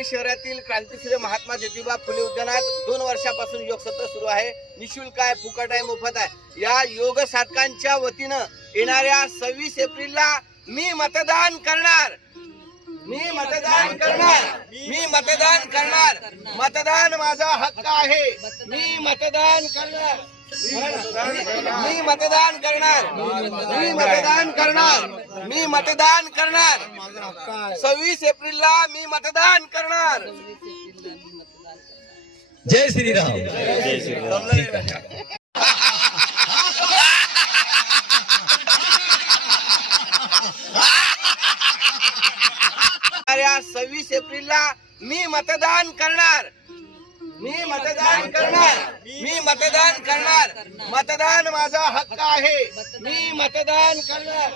रत्नागिरी शहरातील क्रांतीसूर्य महात्मा ज्योतिबा फुले उद्यानात 2 वर्षापासून योग सत्र सुरू आहे। निशुल्क आहे, फुकट आहे, मोफत आहे। या योग साधकांच्या वतीनं येणाऱ्या 26 एप्रिलला मी मतदान करणार। मतदान माझा हक्क आहे। मी मतदान करणार। 26 एप्रिलला मी मतदान करणार। जय श्रीराम। या 26 एप्रिलला मी मतदान करणार। मतदान माझा हक्क आहे। मी मतदान करणार।